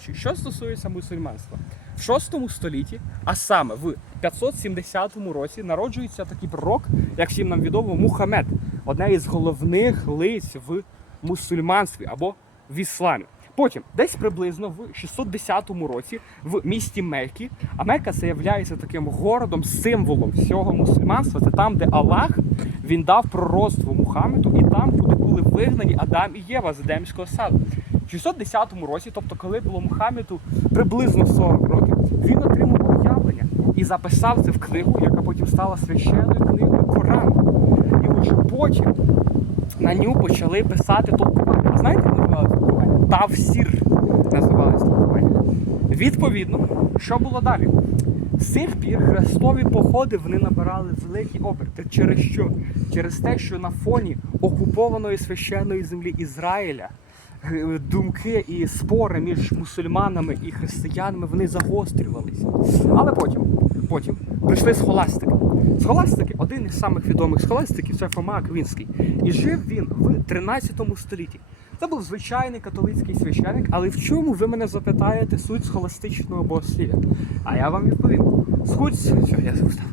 що стосується мусульманства, в 6 столітті, а саме в 570 році, народжується такий пророк, як всім нам відомо, Мухаммед, одне із головних лиць в мусульманстві або в ісламі. Потім, десь приблизно в 610 році, в місті Меккі, а Мекка це є таким городом, символом всього мусульманства. Це там, де Аллах він дав пророцтво Мухаммеду, і там, куди були вигнані Адам і Єва з Едемського саду. В 610 році, тобто коли було Мухаммеду приблизно 40 років, він отримав об'явлення і записав це в книгу, яка потім стала священною книгою Корану. І отже потім на ню почали писати толкування. Знаєте, як називалось толкування? Тавсір називалось толкування. Відповідно, що було далі? З цих пір хрестові походи вони набирали великі оберти. Через що? Через те, що на фоні окупованої священної землі Ізраїля думки і спори між мусульманами і християнами вони загострювалися. Але потім, потім прийшли схоластики. Схоластики, один із самих відомих схоластиків, це Фома Аквінський. І жив він в 13 столітті. Це був звичайний католицький священик, але в чому ви мене запитаєте суть схоластичного богослів'я? А я вам відповім. Суть, що я завстав.